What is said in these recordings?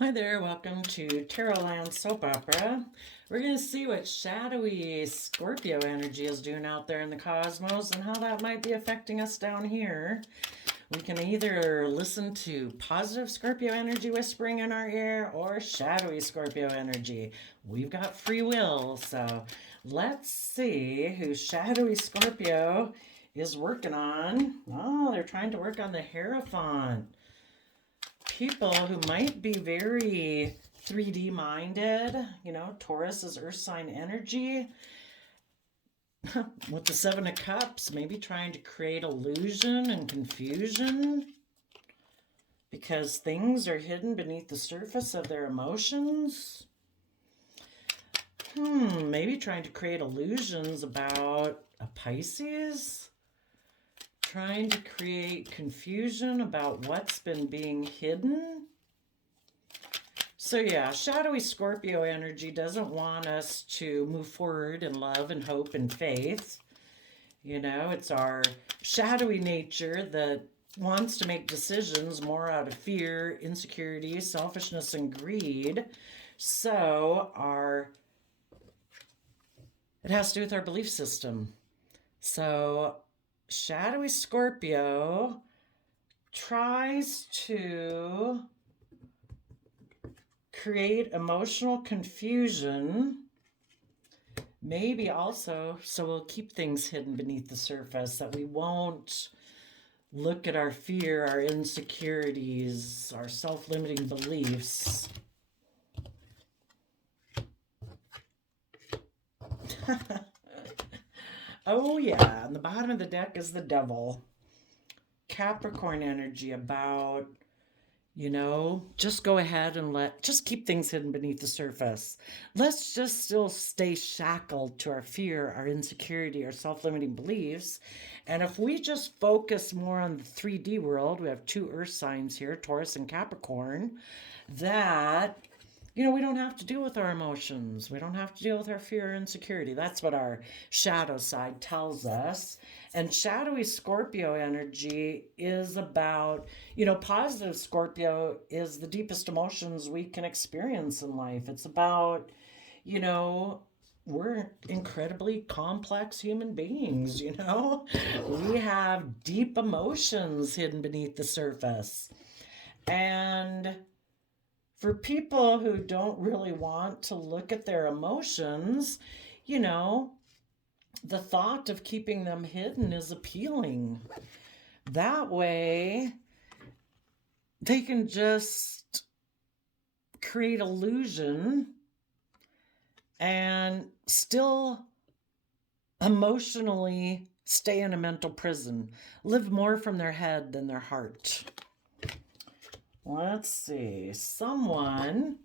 Hi there, welcome to Tarot Land Soap Opera. We're going to see what shadowy Scorpio energy is doing out there in the cosmos and how that might be affecting us down here. We can either listen to positive Scorpio energy whispering in our ear or shadowy Scorpio energy. We've got free will, so let's see who shadowy Scorpio is working on. Oh, they're trying to work on the Hierophant. People who might be very 3D minded, Taurus is earth sign energy. With the Seven of Cups, maybe trying to create illusion and confusion because things are hidden beneath the surface of their emotions. Maybe trying to create illusions about a Pisces. Trying to create confusion about what's been being hidden. So yeah, shadowy Scorpio energy doesn't want us to move forward in love and hope and faith. It's our shadowy nature that wants to make decisions more out of fear, insecurity, selfishness, and greed. So it has to do with our belief system. So shadowy Scorpio tries to create emotional confusion, maybe also so we'll keep things hidden beneath the surface, that we won't look at our fear, our insecurities, our self-limiting beliefs. Oh yeah, on the bottom of the deck is the devil. Capricorn energy about, just go ahead and just keep things hidden beneath the surface. Let's just still stay shackled to our fear, our insecurity, our self-limiting beliefs. And if we just focus more on the 3D world, we have two earth signs here, Taurus and Capricorn, that we don't have to deal with our emotions. We don't have to deal with our fear or insecurity. That's what our shadow side tells us. And shadowy Scorpio energy is about, positive Scorpio is the deepest emotions we can experience in life. It's about, we're incredibly complex human beings, We have deep emotions hidden beneath the surface. And for people who don't really want to look at their emotions, the thought of keeping them hidden is appealing. That way, they can just create illusion and still emotionally stay in a mental prison, live more from their head than their heart. Let's see. Someone,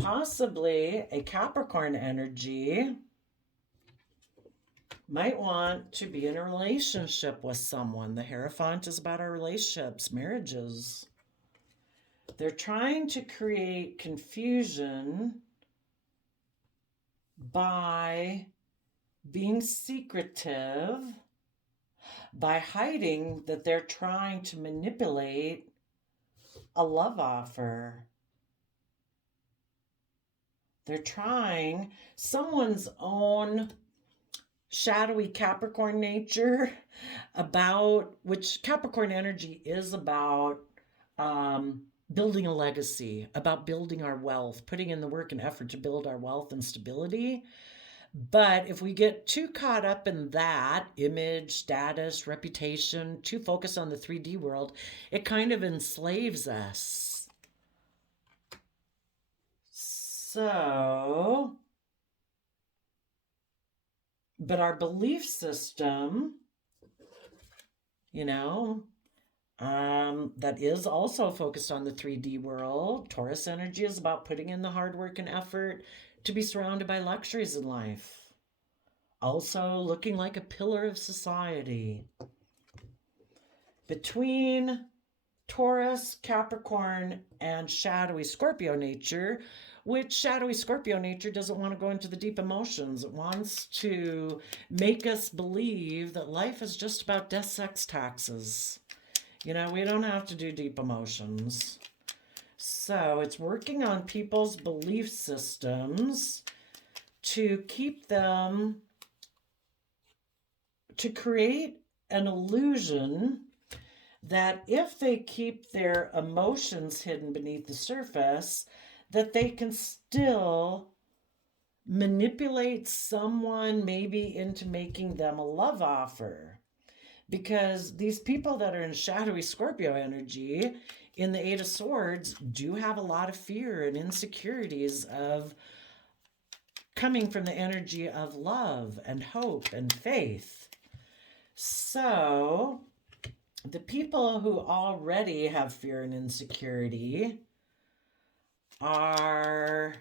possibly a Capricorn energy, might want to be in a relationship with someone. The Hierophant is about our relationships, marriages. They're trying to create confusion by being secretive, by hiding that they're trying to manipulate a love offer. They're trying someone's own shadowy Capricorn nature, about which Capricorn energy is about building a legacy, about building our wealth, putting in the work and effort to build our wealth and stability. But if we get too caught up in that image, status, reputation, too focused on the 3D world, it kind of enslaves us. So, but our belief system, that is also focused on the 3D world. Taurus energy is about putting in the hard work and effort to be surrounded by luxuries in life. Also looking like a pillar of society. Between Taurus, Capricorn, and shadowy Scorpio nature, which shadowy Scorpio nature doesn't want to go into the deep emotions. It wants to make us believe that life is just about death, sex, taxes. We don't have to do deep emotions. So it's working on people's belief systems to keep them, to create an illusion that if they keep their emotions hidden beneath the surface, that they can still manipulate someone maybe into making them a love offer. Because these people that are in shadowy Scorpio energy in the Eight of Swords do have a lot of fear and insecurities of coming from the energy of love and hope and faith. So the people who already have fear and insecurity are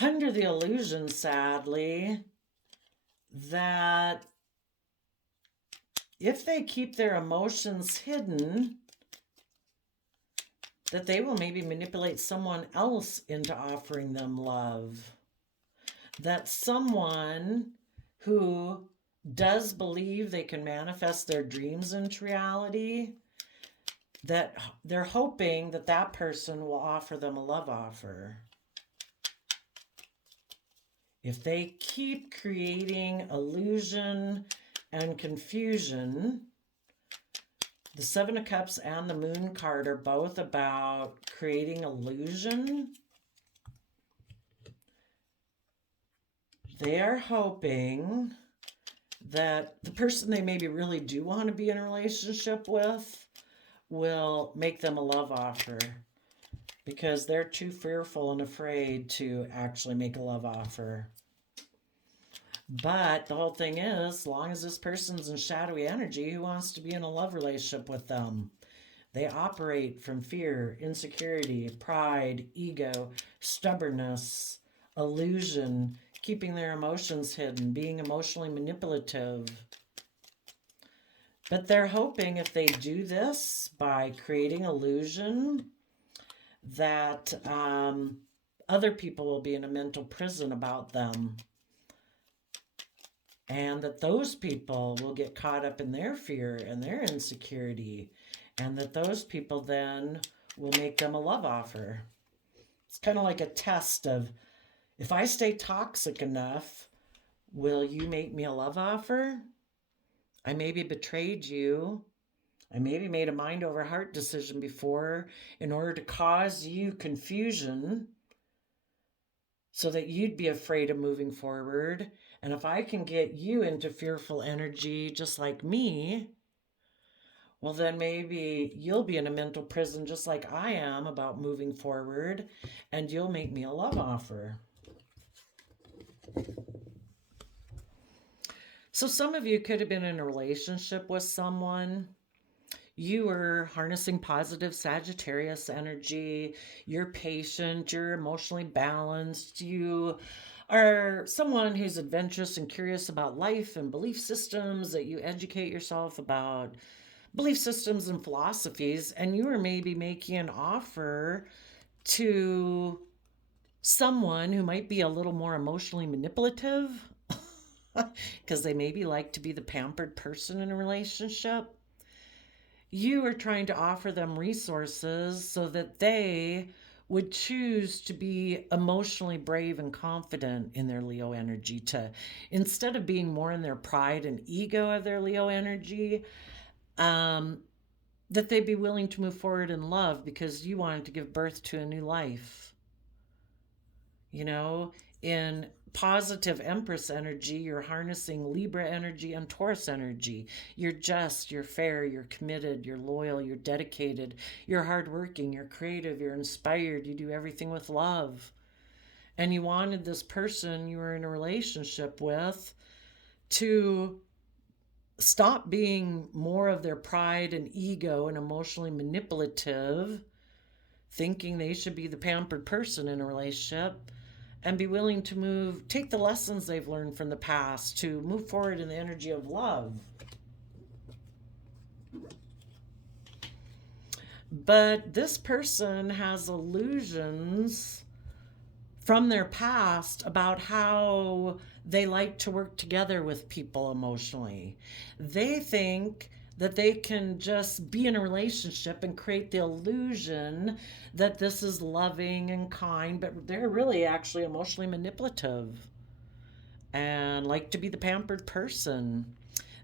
under the illusion, sadly, that if they keep their emotions hidden, that they will maybe manipulate someone else into offering them love. That someone who does believe they can manifest their dreams into reality, that they're hoping that that person will offer them a love offer. If they keep creating illusion and confusion, the Seven of Cups and the Moon card are both about creating illusion. They are hoping that the person they maybe really do want to be in a relationship with will make them a love offer, because they're too fearful and afraid to actually make a love offer. But the whole thing is, as long as this person's in shadowy energy, who wants to be in a love relationship with them? They operate from fear, insecurity, pride, ego, stubbornness, illusion, keeping their emotions hidden, being emotionally manipulative. But they're hoping if they do this by creating illusion, that other people will be in a mental prison about them. And that those people will get caught up in their fear and their insecurity. And that those people then will make them a love offer. It's kind of like a test of, if I stay toxic enough, will you make me a love offer? I maybe betrayed you. I maybe made a mind over heart decision before in order to cause you confusion so that you'd be afraid of moving forward. And if I can get you into fearful energy just like me, well, then maybe you'll be in a mental prison just like I am about moving forward, and you'll make me a love offer. So some of you could have been in a relationship with someone. You are harnessing positive Sagittarius energy. You're patient. You're emotionally balanced. You are someone who's adventurous and curious about life and belief systems, that you educate yourself about belief systems and philosophies. And you are maybe making an offer to someone who might be a little more emotionally manipulative because they maybe like to be the pampered person in a relationship. You are trying to offer them resources so that they would choose to be emotionally brave and confident in their Leo energy, to, instead of being more in their pride and ego of their Leo energy, that they'd be willing to move forward in love because you wanted to give birth to a new life. You know, in positive Empress energy, you're harnessing Libra energy and Taurus energy. You're just, you're fair, you're committed, you're loyal, you're dedicated, you're hardworking, you're creative, you're inspired, you do everything with love. And you wanted this person you were in a relationship with to stop being more of their pride and ego and emotionally manipulative, thinking they should be the pampered person in a relationship, and be willing to take the lessons they've learned from the past to move forward in the energy of love. But this person has illusions from their past about how they like to work together with people emotionally. They think that they can just be in a relationship and create the illusion that this is loving and kind, but they're really actually emotionally manipulative and like to be the pampered person.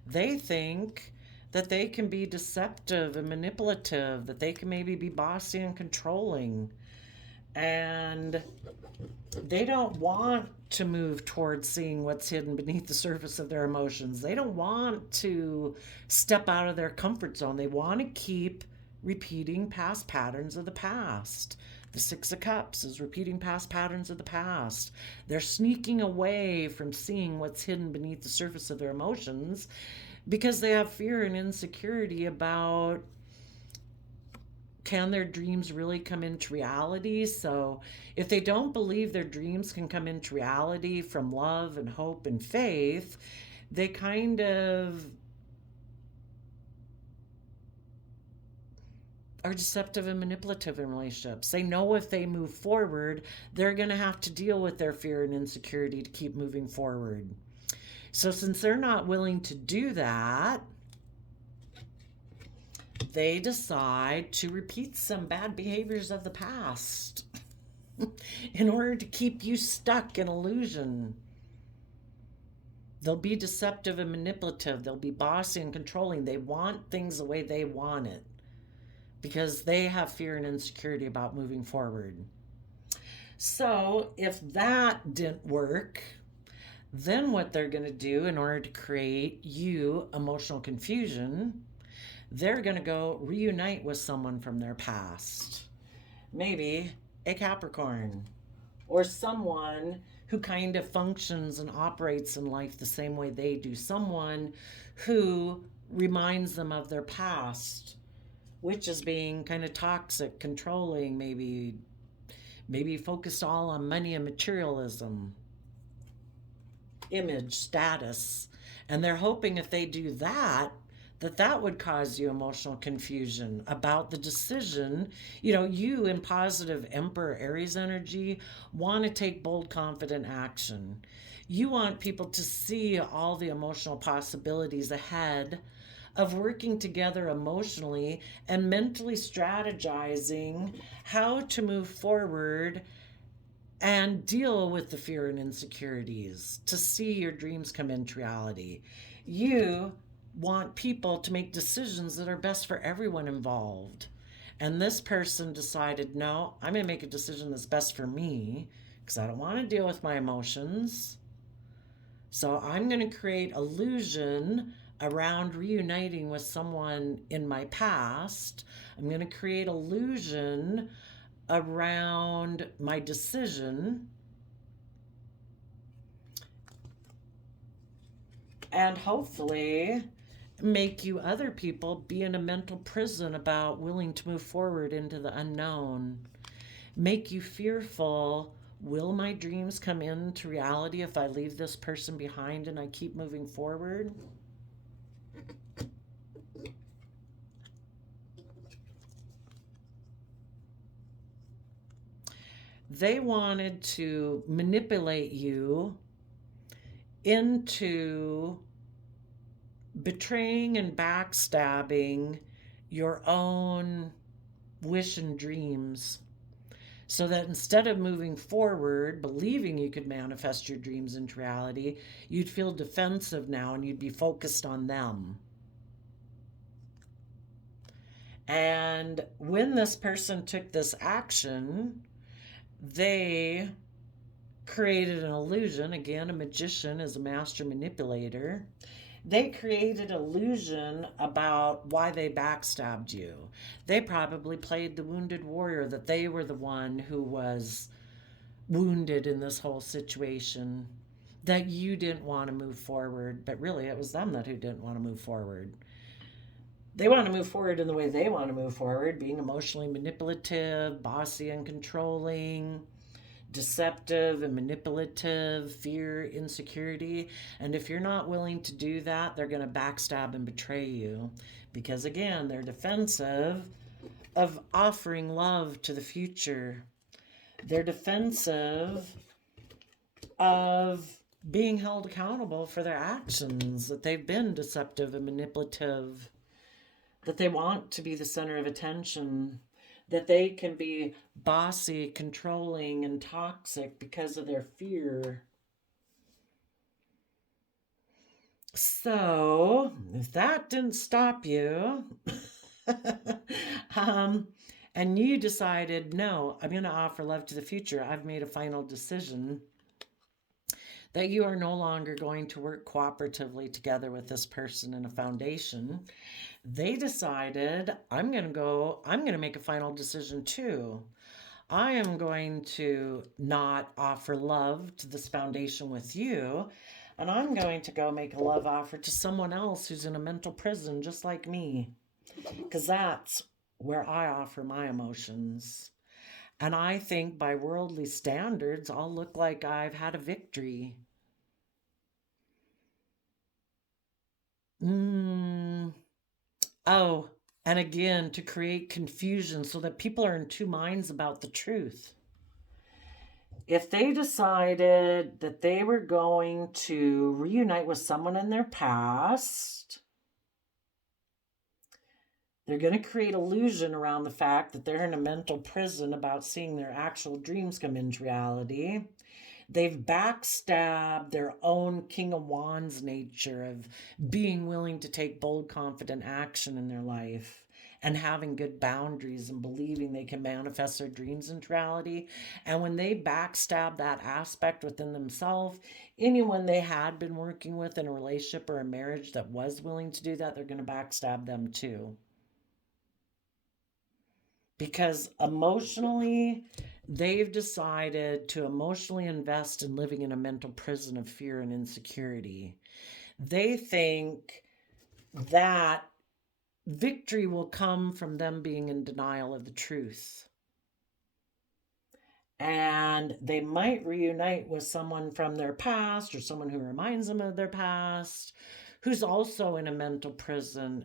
They think that they can be deceptive and manipulative, that they can maybe be bossy and controlling. And they don't want to move towards seeing what's hidden beneath the surface of their emotions. They don't want to step out of their comfort zone. They want to keep repeating past patterns of the past. The Six of Cups is repeating past patterns of the past. They're sneaking away from seeing what's hidden beneath the surface of their emotions because they have fear and insecurity about, can their dreams really come into reality? So if they don't believe their dreams can come into reality from love and hope and faith, they kind of are deceptive and manipulative in relationships. They know if they move forward, they're going to have to deal with their fear and insecurity to keep moving forward. So since they're not willing to do that, they decide to repeat some bad behaviors of the past in order to keep you stuck in illusion. They'll be deceptive and manipulative. They'll be bossy and controlling. They want things the way they want it because they have fear and insecurity about moving forward. So if that didn't work, then what they're going to do in order to create you emotional confusion, they're going to go reunite with someone from their past. Maybe a Capricorn or someone who kind of functions and operates in life the same way they do. Someone who reminds them of their past, which is being kind of toxic, controlling, maybe focused all on money and materialism, image, status. And they're hoping if they do that, that would cause you emotional confusion about the decision. You in positive Emperor Aries energy want to take bold, confident action. You want people to see all the emotional possibilities ahead of working together emotionally and mentally strategizing how to move forward and deal with the fear and insecurities to see your dreams come into reality. You want people to make decisions that are best for everyone involved. And this person decided, no, I'm going to make a decision that's best for me because I don't want to deal with my emotions. So I'm going to create illusion around reuniting with someone in my past. I'm going to create illusion around my decision. And hopefully make you other people be in a mental prison about willing to move forward into the unknown. Make you fearful. Will my dreams come into reality if I leave this person behind and I keep moving forward? They wanted to manipulate you into betraying and backstabbing your own wish and dreams, so that instead of moving forward, believing you could manifest your dreams into reality, you'd feel defensive now and you'd be focused on them. And when this person took this action, they created an illusion. Again, a magician is a master manipulator. They created illusion about why they backstabbed you. They probably played the wounded warrior, that they were the one who was wounded in this whole situation, that you didn't want to move forward, but really it was them who didn't want to move forward. They want to move forward in the way they want to move forward, being emotionally manipulative, bossy and controlling, deceptive and manipulative, fear, insecurity. And if you're not willing to do that, they're going to backstab and betray you. Because again, they're defensive of offering love to the future. They're defensive of being held accountable for their actions, that they've been deceptive and manipulative. that they want to be the center of attention, that they can be bossy, controlling, and toxic because of their fear. So, if that didn't stop you, um, and you decided, no, I'm going to offer love to the future, I've made a final decision that you are no longer going to work cooperatively together with this person in a foundation. They decided, I'm going to make a final decision too. I am going to not offer love to this foundation with you, and I'm going to go make a love offer to someone else who's in a mental prison just like me, because that's where I offer my emotions. And I think by worldly standards, I'll look like I've had a victory. Mm. Oh, and again, to create confusion so that people are in two minds about the truth. If they decided that they were going to reunite with someone in their past, they're going to create illusion around the fact that they're in a mental prison about seeing their actual dreams come into reality. They've backstabbed their own King of Wands nature of being willing to take bold, confident action in their life and having good boundaries and believing they can manifest their dreams into reality. And when they backstab that aspect within themselves, anyone they had been working with in a relationship or a marriage that was willing to do that, they're going to backstab them too. Because emotionally, they've decided to emotionally invest in living in a mental prison of fear and insecurity. They think that victory will come from them being in denial of the truth. And they might reunite with someone from their past or someone who reminds them of their past, who's also in a mental prison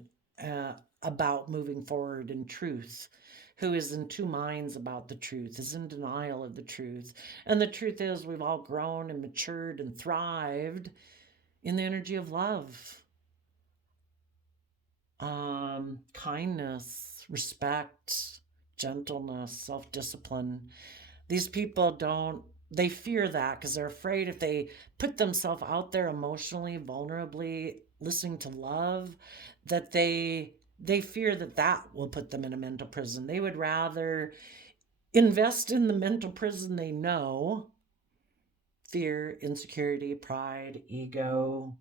about moving forward in truth, who is in two minds about the truth, is in denial of the truth. And the truth is, we've all grown and matured and thrived in the energy of love, kindness, respect, gentleness, self discipline. These people don't, they fear that because they're afraid if they put themselves out there emotionally, vulnerably, listening to love, that they fear that that will put them in a mental prison. They would rather invest in the mental prison they know: fear, insecurity, pride, ego,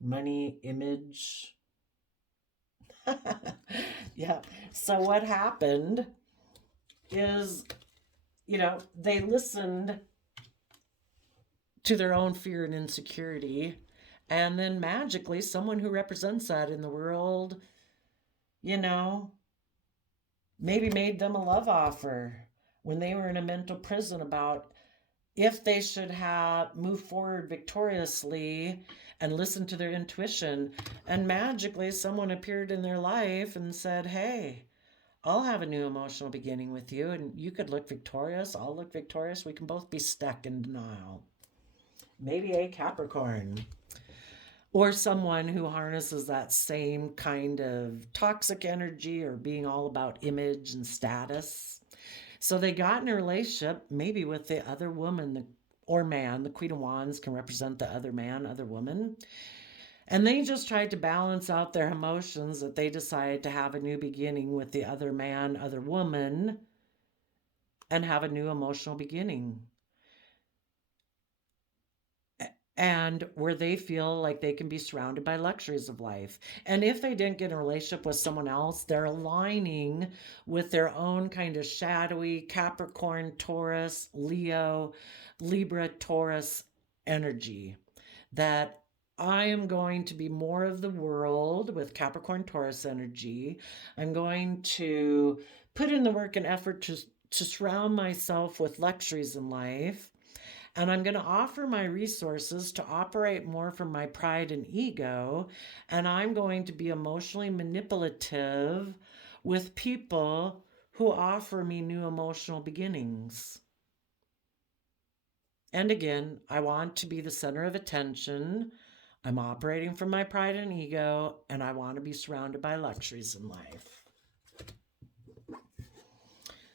money, image. Yeah. So what happened is, they listened to their own fear and insecurity, and then magically someone who represents that in the world, you know, maybe made them a love offer when they were in a mental prison about if they should have moved forward victoriously and listen to their intuition. And magically someone appeared in their life and said, hey, I'll have a new emotional beginning with you, and you could look victorious, I'll look victorious, we can both be stuck in denial. Maybe a Capricorn, or someone who harnesses that same kind of toxic energy or being all about image and status. So they got in a relationship, maybe with the other woman or man. The Queen of Wands can represent the other man, other woman. And they just tried to balance out their emotions that they decided to have a new beginning with the other man, other woman, and have a new emotional beginning. And where they feel like they can be surrounded by luxuries of life. And if they didn't get in a relationship with someone else, they're aligning with their own kind of shadowy Capricorn, Taurus, Leo, Libra, Taurus energy. That I am going to be more of the world with Capricorn, Taurus energy. I'm going to put in the work and effort to surround myself with luxuries in life. And I'm going to offer my resources to operate more from my pride and ego. And I'm going to be emotionally manipulative with people who offer me new emotional beginnings. And again, I want to be the center of attention. I'm operating from my pride and ego, and I want to be surrounded by luxuries in life.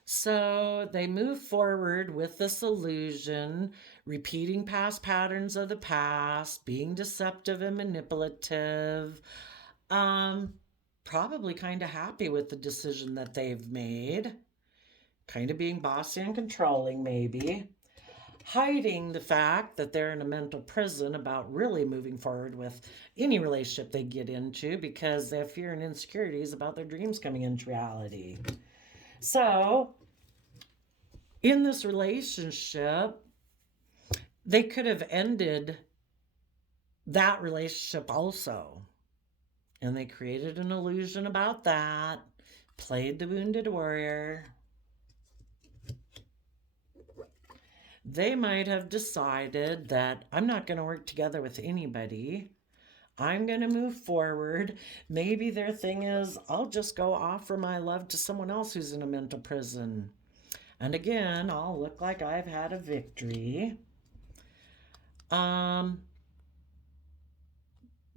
So they move forward with this illusion, repeating past patterns of the past, being deceptive and manipulative, probably kind of happy with the decision that they've made, kind of being bossy and controlling, maybe, hiding the fact that they're in a mental prison about really moving forward with any relationship they get into because they have fear and insecurities about their dreams coming into reality. So, in this relationship, they could have ended that relationship also. And they created an illusion about that, played the wounded warrior. They might have decided that I'm not going to work together with anybody. I'm going to move forward. Maybe their thing is, I'll just go offer my love to someone else who's in a mental prison. And again, I'll look like I've had a victory.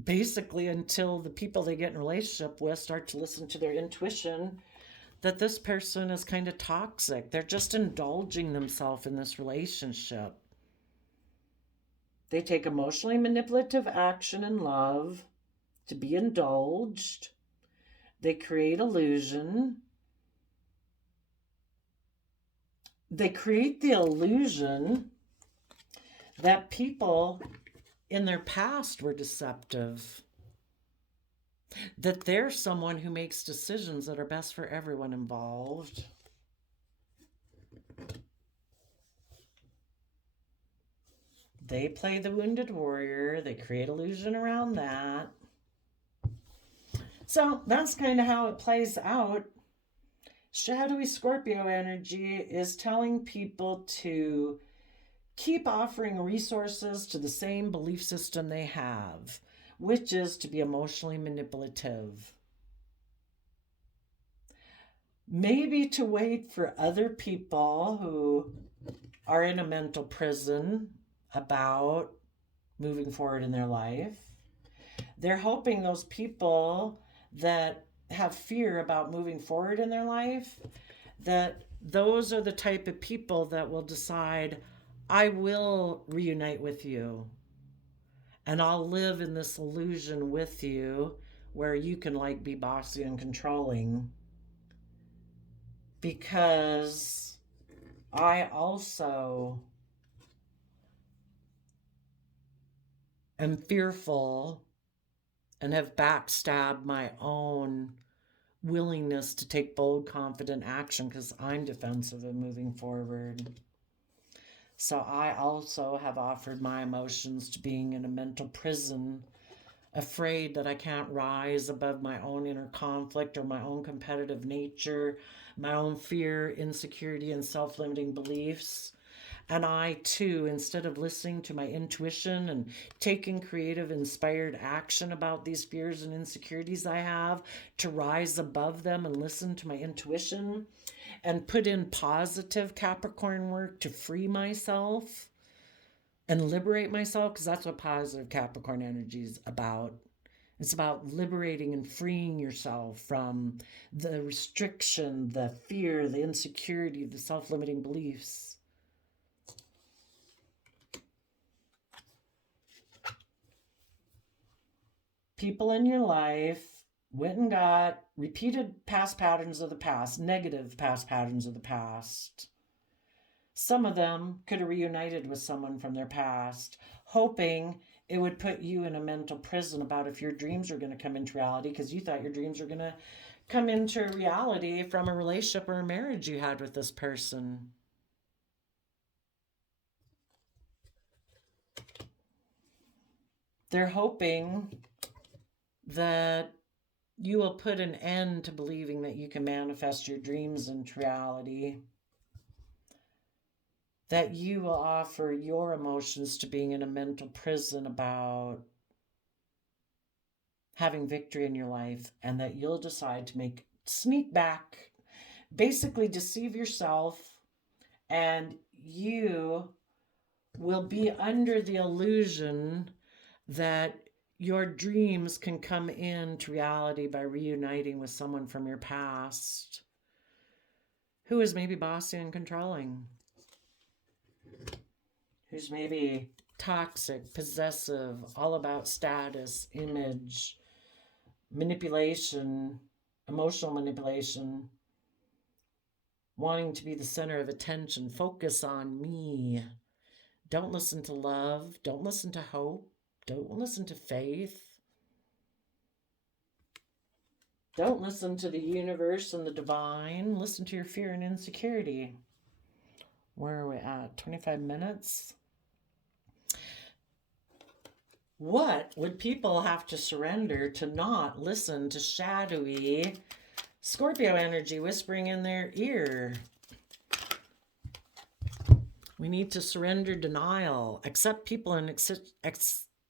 Basically, until the people they get in a relationship with start to listen to their intuition that this person is kind of toxic. They're just indulging themselves in this relationship. They take emotionally manipulative action in love to be indulged. They create illusion. They create the illusion that people in their past were deceptive, that they're someone who makes decisions that are best for everyone involved. They play the wounded warrior. They create illusion around that. So that's kind of how it plays out. Shadowy Scorpio energy is telling people to keep offering resources to the same belief system they have, which is to be emotionally manipulative. Maybe to wait for other people who are in a mental prison about moving forward in their life. They're hoping those people that have fear about moving forward in their life, that those are the type of people that will decide, I will reunite with you and I'll live in this illusion with you where you can like be bossy and controlling, because I also am fearful and have backstabbed my own willingness to take bold, confident action because I'm defensive and moving forward. So I also have offered my emotions to being in a mental prison, afraid that I can't rise above my own inner conflict or my own competitive nature, my own fear, insecurity, and self-limiting beliefs. And I too, instead of listening to my intuition and taking creative, inspired action about these fears and insecurities I have, to rise above them and listen to my intuition and put in positive Capricorn work to free myself and liberate myself, because that's what positive Capricorn energy is about. It's about liberating and freeing yourself from the restriction, the fear, the insecurity, the self-limiting beliefs. People in your life went and got repeated past patterns of the past, negative past patterns of the past. Some of them could have reunited with someone from their past, hoping it would put you in a mental prison about if your dreams are going to come into reality, because you thought your dreams were going to come into reality from a relationship or a marriage you had with this person. They're hoping that you will put an end to believing that you can manifest your dreams into reality, that you will offer your emotions to being in a mental prison about having victory in your life, and that you'll decide to sneak back, basically deceive yourself, and you will be under the illusion that your dreams can come into reality by reuniting with someone from your past who is maybe bossy and controlling, who's maybe toxic, possessive, all about status, image, manipulation, emotional manipulation, wanting to be the center of attention, focus on me. Don't listen to love, don't listen to hope, don't listen to faith. Don't listen to the universe and the divine. Listen to your fear and insecurity. Where are we at? 25 minutes? What would people have to surrender to not listen to shadowy Scorpio energy whispering in their ear? We need to surrender denial, accept people and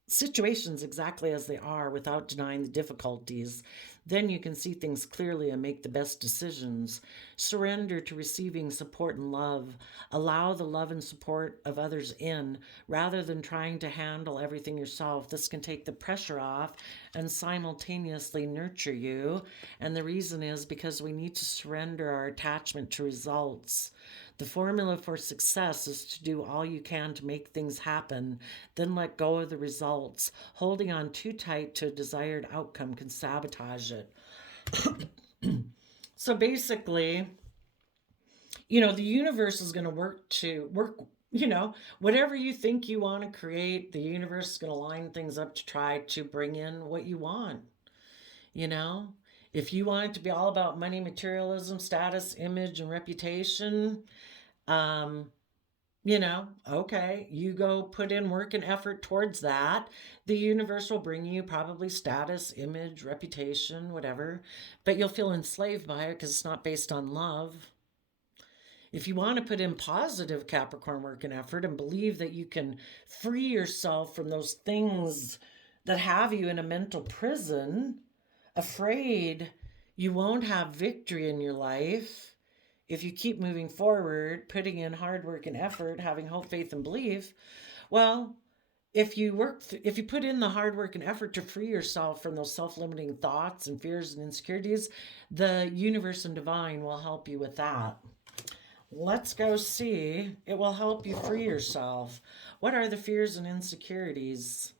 situations exactly as they are without denying the difficulties. Then you can see things clearly and make the best decisions. Surrender to receiving support and love. Allow the love and support of others in rather than trying to handle everything yourself. This can take the pressure off and simultaneously nurture you. And the reason is because we need to surrender our attachment to results. The formula for success is to do all you can to make things happen, then let go of the results. Holding on too tight to a desired outcome can sabotage it. So basically, the universe is going to work, whatever you think you want to create, the universe is going to line things up to try to bring in what you want. If you want it to be all about money, materialism, status, image, and reputation, okay, you go put in work and effort towards that. The universe will bring you probably status, image, reputation, whatever, but you'll feel enslaved by it because it's not based on love. If you want to put in positive Capricorn work and effort and believe that you can free yourself from those things that have you in a mental prison, afraid you won't have victory in your life, if you keep moving forward, putting in hard work and effort, having hope, faith, and belief, well, if you put in the hard work and effort to free yourself from those self-limiting thoughts and fears and insecurities, the universe and divine will help you with that. Let's go see. It will help you free yourself. What are the fears and insecurities?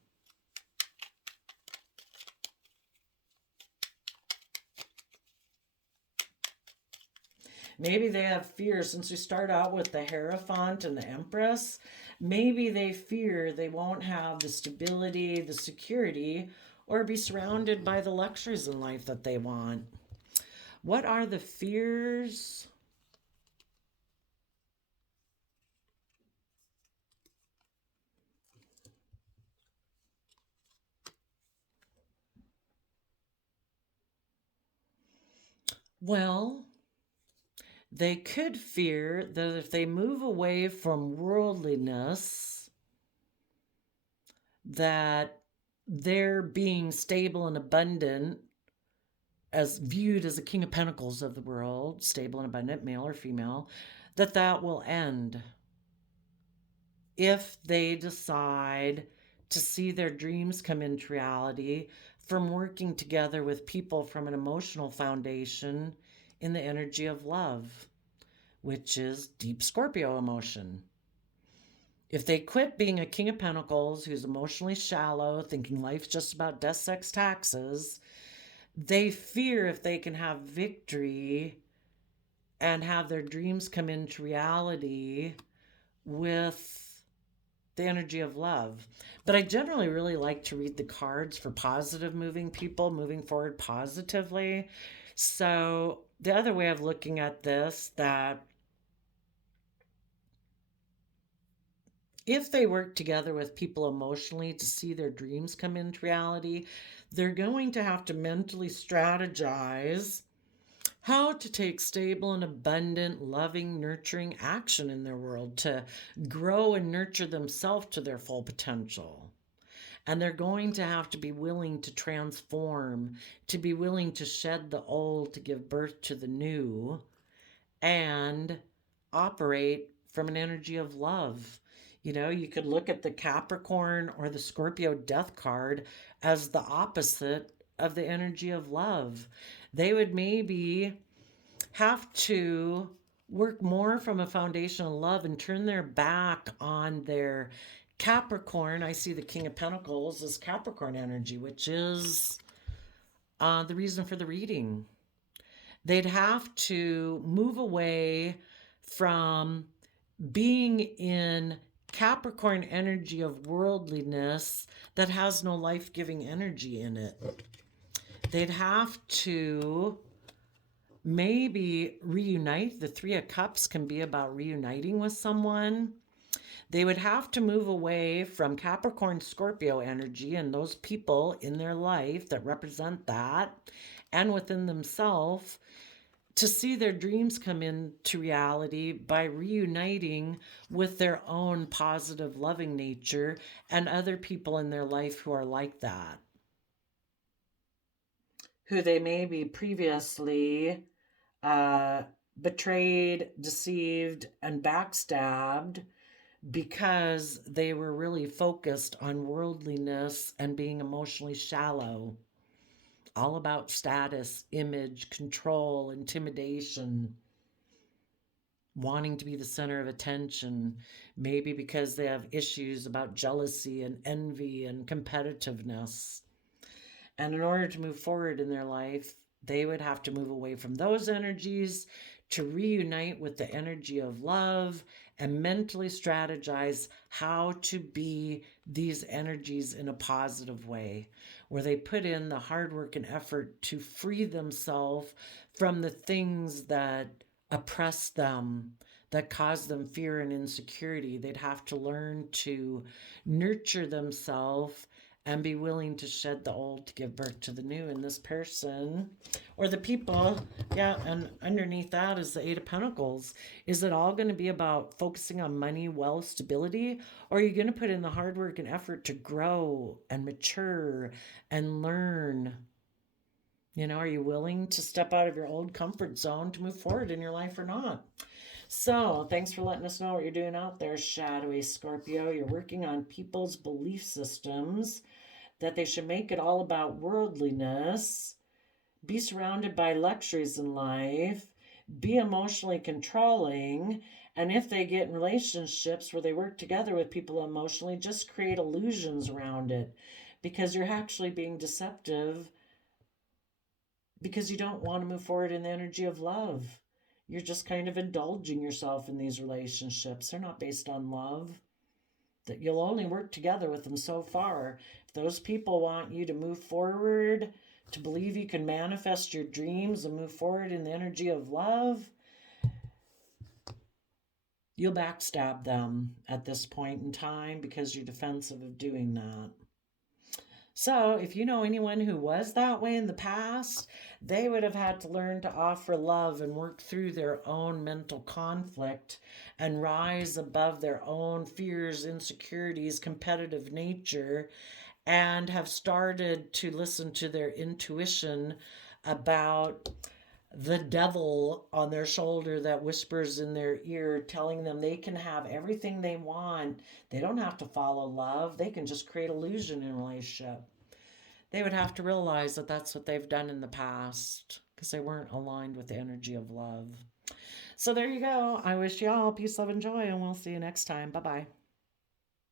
Maybe they have fear, since we start out with the Hierophant and the Empress, maybe they fear they won't have the stability, the security, or be surrounded by the luxuries in life that they want. What are the fears? Well, they could fear that if they move away from worldliness, that their being stable and abundant, as viewed as the King of Pentacles of the world, stable and abundant, male or female, that will end if they decide to see their dreams come into reality from working together with people from an emotional foundation in the energy of love, which is deep Scorpio emotion. If they quit being a King of Pentacles who's emotionally shallow, thinking life's just about death, sex, taxes, they fear if they can have victory and have their dreams come into reality with the energy of love. But I generally really like to read the cards for positive moving people, moving forward positively. So the other way of looking at this, that if they work together with people emotionally to see their dreams come into reality, they're going to have to mentally strategize how to take stable and abundant, loving, nurturing action in their world to grow and nurture themselves to their full potential. And they're going to have to be willing to transform, to be willing to shed the old, to give birth to the new, and operate from an energy of love. You know, you could look at the Capricorn or the Scorpio death card as the opposite of the energy of love. They would maybe have to work more from a foundation of love and turn their back on their Capricorn. I see the King of Pentacles as Capricorn energy, which is the reason for the reading. They'd have to move away from being in Capricorn energy of worldliness that has no life giving energy in it. They'd have to maybe reunite. The Three of Cups can be about reuniting with someone. They would have to move away from Capricorn Scorpio energy and those people in their life that represent that and within themselves to see their dreams come into reality by reuniting with their own positive, loving nature and other people in their life who are like that, who they maybe previously betrayed, deceived, and backstabbed because they were really focused on worldliness and being emotionally shallow. All about status, image, control, intimidation, wanting to be the center of attention, maybe because they have issues about jealousy and envy and competitiveness. And in order to move forward in their life, they would have to move away from those energies to reunite with the energy of love and mentally strategize how to be these energies in a positive way, where they put in the hard work and effort to free themselves from the things that oppress them, that cause them fear and insecurity. They'd have to learn to nurture themselves and be willing to shed the old to give birth to the new in this person or the people. Yeah, and underneath that is the Eight of Pentacles. Is it all going to be about focusing on money, wealth, stability? Or are you going to put in the hard work and effort to grow and mature and learn? You know, are you willing to step out of your old comfort zone to move forward in your life or not? So, thanks for letting us know what you're doing out there, shadowy Scorpio. You're working on people's belief systems, that they should make it all about worldliness, be surrounded by luxuries in life, be emotionally controlling, and if they get in relationships where they work together with people emotionally, just create illusions around it because you're actually being deceptive because you don't want to move forward in the energy of love. You're just kind of indulging yourself in these relationships. They're not based on love. That you'll only work together with them so far. If those people want you to move forward, to believe you can manifest your dreams and move forward in the energy of love, you'll backstab them at this point in time because you're defensive of doing that. So, if you know anyone who was that way in the past, they would have had to learn to offer love and work through their own mental conflict and rise above their own fears, insecurities, competitive nature, and have started to listen to their intuition about the devil on their shoulder that whispers in their ear, telling them they can have everything they want. They don't have to follow love. They can just create illusion in a relationship. They would have to realize that that's what they've done in the past because they weren't aligned with the energy of love. So there you go. I wish you all peace, love, and joy, and we'll see you next time. Bye-bye.